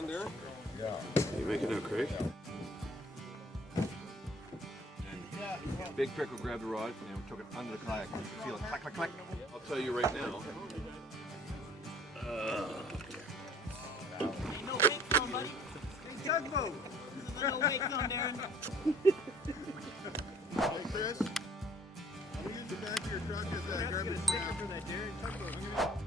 on there? Yeah. You making that, Craig? Big Prickle grabbed the rod and took it under the kayak. You can feel it clack, clack, clack. I'll tell you right now. No wake zone, buddy. Big tugboat. This is a no wake zone, Darren. Hey, Chris, we use the back of your truck as a garbage Sticker for that, Darren. Tugboat.